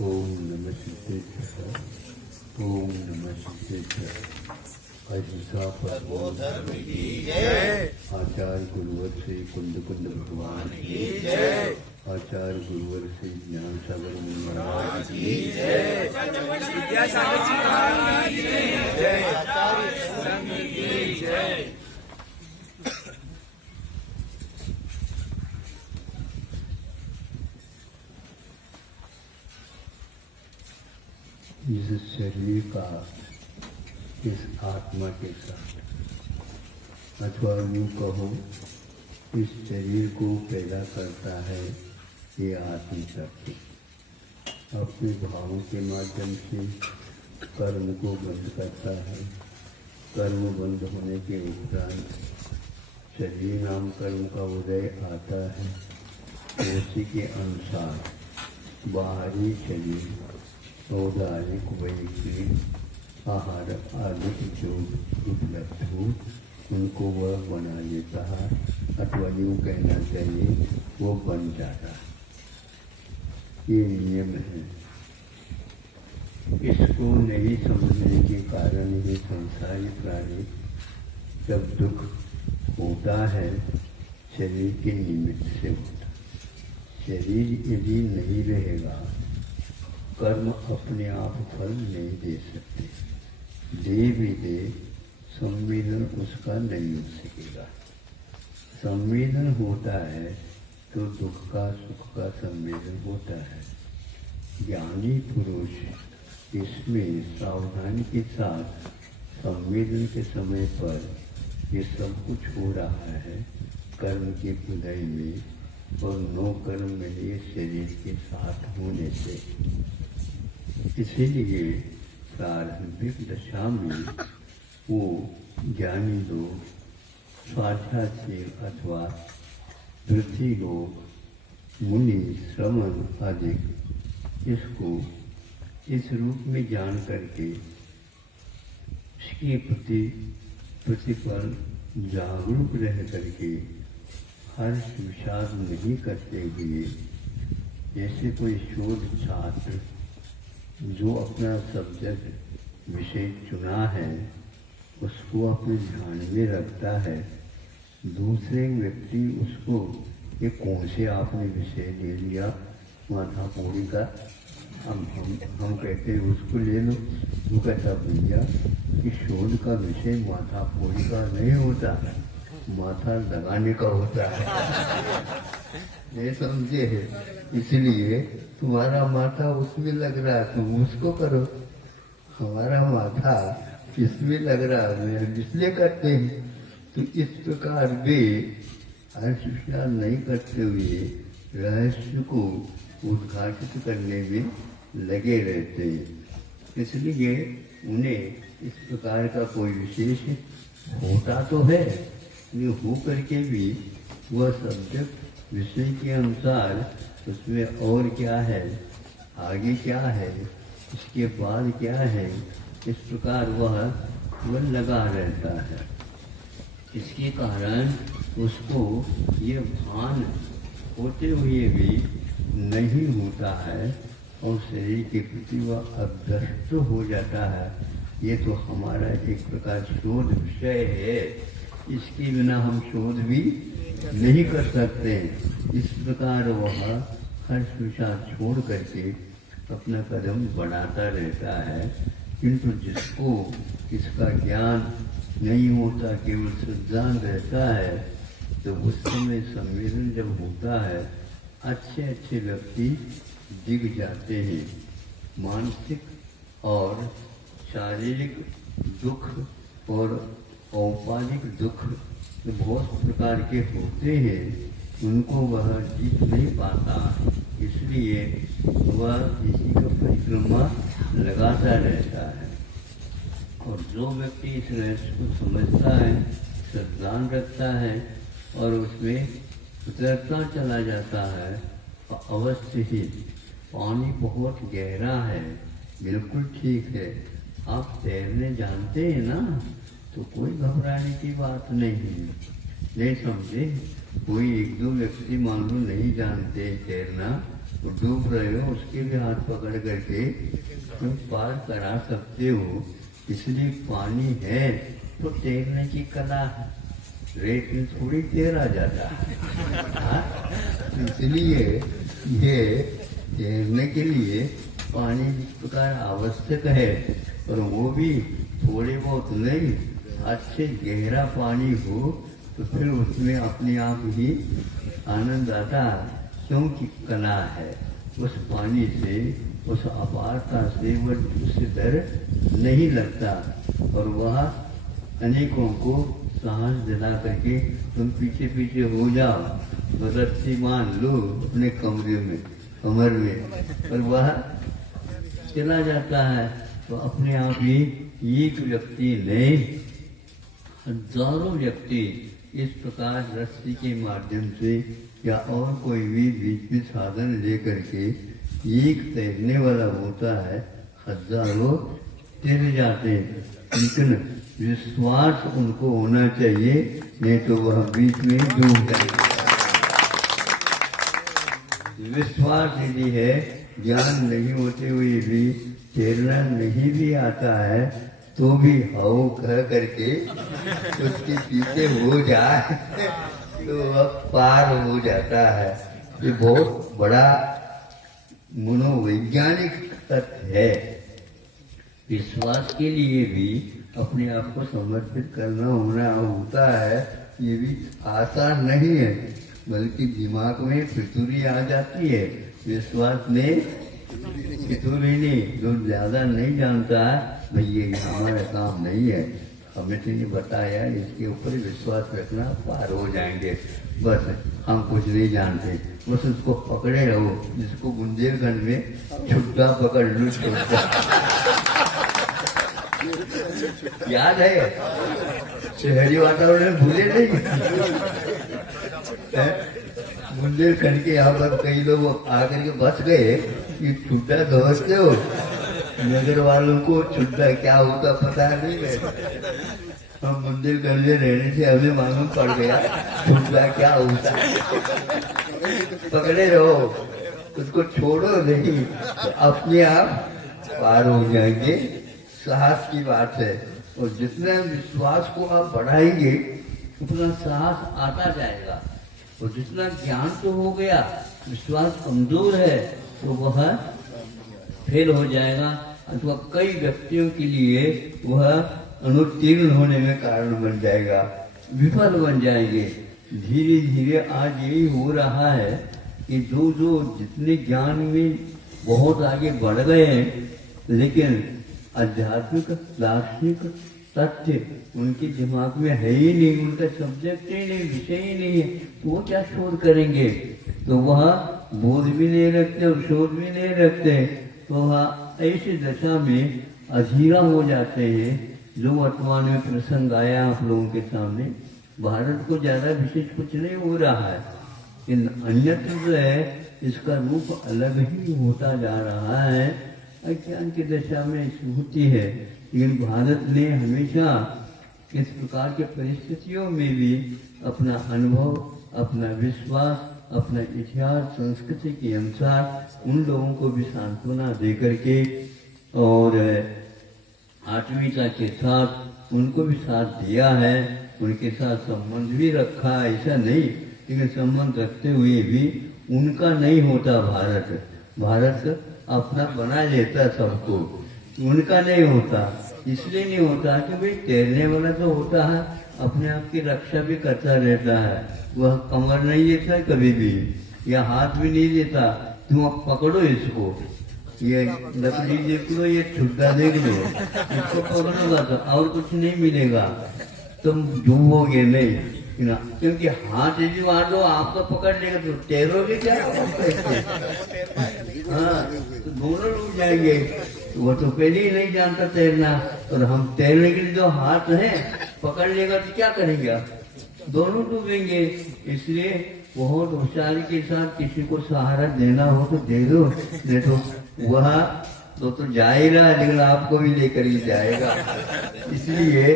ओम नमः सिद्धेश्वर। ओम नमः सिद्धेश्वर। अहिंसा परमो धर्म की जय। आचार्य गुरुवर श्री कुंद कुंद भगवान की जय। आचार्य गुरुवर श्री ज्ञान सागर महाराज की जय। विद्यासागर जी महाराज की जय। आचार्य संघ की जय। इस शरीर का इस आत्मा के साथ अथवा यूँ कहो इस शरीर को पैदा करता है ये आत्मशक्ति। अपने भावों के माध्यम से कर्म को बंद करता है। कर्म बंद होने के उपरांत शरीर नाम कर्म का उदय आता है। उसी के अनुसार बाहरी शरीर औदारिक वैयक्तिक आहार आदि जो उपलब्ध हो उनको वह बना लेता है अथवा यूँ कहना चाहिए वो बन जाता है। ये नियम है। इसको नहीं समझने के कारण ये संसारी प्राणी जब दुख होता है शरीर के निमित्त से होता। शरीर यदि नहीं रहेगा कर्म अपने आप फल नहीं दे सकते। दे भी दे संवेदन उसका नहीं हो सकेगा। संवेदन होता है तो दुख का सुख का संवेदन होता है। ज्ञानी पुरुष इसमें सावधानी के साथ संवेदन के समय पर ये सब कुछ हो रहा है कर्म के उदय में और नो कर्म में ये शरीर के साथ होने से। इसीलिए प्रारंभिक दशा में वो ज्ञानी लोग स्वाध्यायशील अथवा पृथ्वी लोग मुनि श्रमण आदि इसको इस रूप में जान करके इसके प्रति प्रतिपल जागरूक रह करके हर्ष विषाद नहीं करते हुए जैसे कोई शोध छात्र जो अपना सब्जेक्ट विषय चुना है उसको अपने ध्यान में रखता है। दूसरे व्यक्ति उसको ये कौन से आपने विषय ले लिया माथा पूरी का हम कहते हैं उसको ले लो। वो कहता भैया कि शोध का विषय माथा पूरी का नहीं होता माथा लगाने का होता है। ये समझे है। इसलिए तुम्हारा माथा उसमें लग रहा है तुम उसको करो। हमारा माथा इसमें लग रहा है इसलिए करते हैं। तो इस प्रकार वे हर्ष नहीं करते हुए रहस्य को उद्घाटित करने में लगे रहते हैं। इसलिए उन्हें इस प्रकार का कोई विशेष होता तो है ये हो करके भी वह सब्जेक्ट विषय के अनुसार उसमें और क्या है आगे क्या है इसके बाद क्या है इस प्रकार वह लगा रहता है। इसके कारण उसको ये भान होते हुए भी नहीं होता है और शरीर के प्रति वह अभ्यस्त हो जाता है। ये तो हमारा एक प्रकार शोध विषय है। इसके बिना हम शोध भी नहीं कर सकते। इस प्रकार वह हर्ष विषाद छोड़ करके अपना कदम बढ़ाता रहता है। किंतु जिसको इसका ज्ञान नहीं होता केवल सिद्धांत रहता है तो उस समय संवेदन जब होता है अच्छे अच्छे व्यक्ति दिख जाते हैं। मानसिक और शारीरिक दुख और औपाधिक दुख जो बहुत प्रकार के होते हैं उनको वह जीत नहीं पाता। इसलिए वह इसी का परिक्रमा लगाता रहता है। और जो व्यक्ति इस रहस्य को समझता है श्रद्धान रखता है और उसमें उतरता चला जाता है तो अवश्य ही पानी बहुत गहरा है बिल्कुल ठीक है। आप तैरने जानते हैं ना तो कोई घबराने की बात नहीं है। नहीं समझे कोई एक दो व्यक्ति मान लो नहीं जानते तैरना तो डूब रहे हो उसके भी हाथ पकड़ करके तुम पार करा सकते हो। इसलिए पानी है तो तैरने की कला है, रेत में थोड़ी तैरा जाता है। इसलिए ये तैरने के लिए पानी इस प्रकार आवश्यक है, और वो भी थोड़े बहुत नहीं, अच्छे गहरा पानी हो तो फिर उसमें अपने आप ही आनंद आता, क्योंकि कला है। उस पानी से, उस अपारता से वह उससे डर नहीं लगता, और वह अनेकों को साहस दिला करके तुम पीछे पीछे हो जाओ, तो रस्सी मान लो अपने कमर में, और वह चला जाता है। तो अपने आप ही एक व्यक्ति नहीं, हजारों व्यक्ति इस प्रकार रस्सी के माध्यम से या और कोई भी बीच में साधन लेकर के एक तैरने वाला होता है, हजारों तैर जाते हैं। लेकिन विश्वास उनको होना चाहिए, नहीं तो वह बीच में डूब जाएगा। विश्वास यदि है, ज्ञान नहीं होते हुए भी तैरना नहीं भी आता है, तो भी हाउ कह करके उसके पीछे हो जाए तो वह पार हो जाता है। ये बहुत बड़ा मनोवैज्ञानिक तथ्य है। विश्वास के लिए भी अपने आप को समर्पित करना होता है, ये भी आसान नहीं है, बल्कि दिमाग में फितूरी आ जाती है। विश्वास में फितूरी नहीं, जो ज्यादा नहीं जानता है, भैया ये हमारा काम नहीं है, हमें तो ये बताया, इसके ऊपर विश्वास रखना, पार हो जाएंगे, बस हम कुछ नहीं जानते, बस उसको पकड़े रहो। जिसको बुंदेलखंड में छुट्टा पकड़ लो, छुट्टा याद है, शहरी वातावरण भूले नहीं। बुंदेलखंड के यहाँ पर कई लोग आकर के बस गए, ये छुट्टा समझते हो, नगर वालों को छुट्टा क्या होता पता नहीं है। हम बुंदेलखंड में रहने से हमें मालूम पड़ गया छुट्टा क्या होता है। पकड़े रहो, उसको छोड़ो नहीं, तो अपने आप पार हो जाएंगे। साहस की बात है, और जितना विश्वास को आप बढ़ाएंगे उतना साहस आता जाएगा, और जितना ज्ञान तो हो गया, विश्वास कमजोर है तो वह फेल हो जाएगा, अथवा कई व्यक्तियों के लिए वह अनुत्तीर्ण होने में कारण बन जाएगा, विफल बन जाएंगे। धीरे धीरे आज यही हो रहा है कि जो जितने ज्ञान में बहुत आगे बढ़ गए हैं, लेकिन आध्यात्मिक दार्शनिक तथ्य उनके दिमाग में है ही नहीं, उनका सब्जेक्ट ही नहीं, विषय ही नहीं है, तो वो क्या शोध करेंगे। तो वह बोध भी नहीं रखते और शोध भी नहीं रखते, तो वह ऐसी दशा में अधीरा हो जाते हैं। जो वर्तमान में प्रसंग आया आप लोगों के सामने, भारत को ज्यादा विशेष कुछ नहीं हो रहा है, इन अन्यत्र जो है इसका रूप अलग ही होता जा रहा है। अज्ञान की दशा में होती है, लेकिन भारत ने हमेशा इस प्रकार के परिस्थितियों में भी अपना अनुभव, अपना विश्वास, अपना इतिहास, संस्कृति के अनुसार उन लोगों को भी सांत्वना दे करके और आत्मीयता के साथ उनको भी साथ दिया है, उनके साथ संबंध भी रखा, ऐसा नहीं, लेकिन संबंध रखते हुए भी उनका नहीं होता। भारत अपना बना लेता सबको, उनका नहीं होता। इसलिए नहीं होता कि भाई तैरने वाला तो होता है, अपने आप की रक्षा भी करता रहता है, वह कमर नहीं देता कभी भी, या हाथ भी नहीं देता, तुम अब पकड़ो इसको, ये लकड़ी देख लो, ये छुट्टा देख लो, इसको पकड़ोगा तो और कुछ नहीं मिलेगा, तुम डूबोगे नहीं, क्योंकि हाथ यदि मार दो आपको पकड़ लेगा तो तैरोगे क्या। हाँ, तो दोनों डूब जाएंगे। वो तो पहले ही नहीं जानता तैरना, और हम तैरने के लिए जो हाथ है पकड़ लेगा तो क्या करेंगे, दोनों डूबेंगे। इसलिए बहुत होशियारी के साथ किसी को सहारा देना हो तो दे दो, नहीं तो वह तो जाएगा, लेकिन आपको भी लेकर ही जाएगा। इसलिए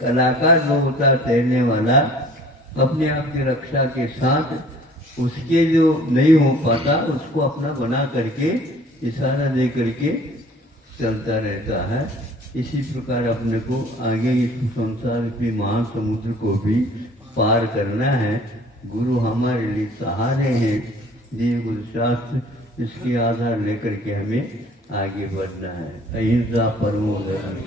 कलाकार जो होता है तैरने वाला, अपने आप की रक्षा के साथ उसके जो नहीं हो पाता उसको अपना बना करके इशारा दे करके चलता रहता है। इसी प्रकार अपने को आगे इस संसार के महासमुद्र को भी पार करना है। गुरु हमारे लिए सहारे हैं, जीव गुरु शास्त्र इसके आधार लेकर के हमें आगे बढ़ना है। अहिंसा परमो धर्म।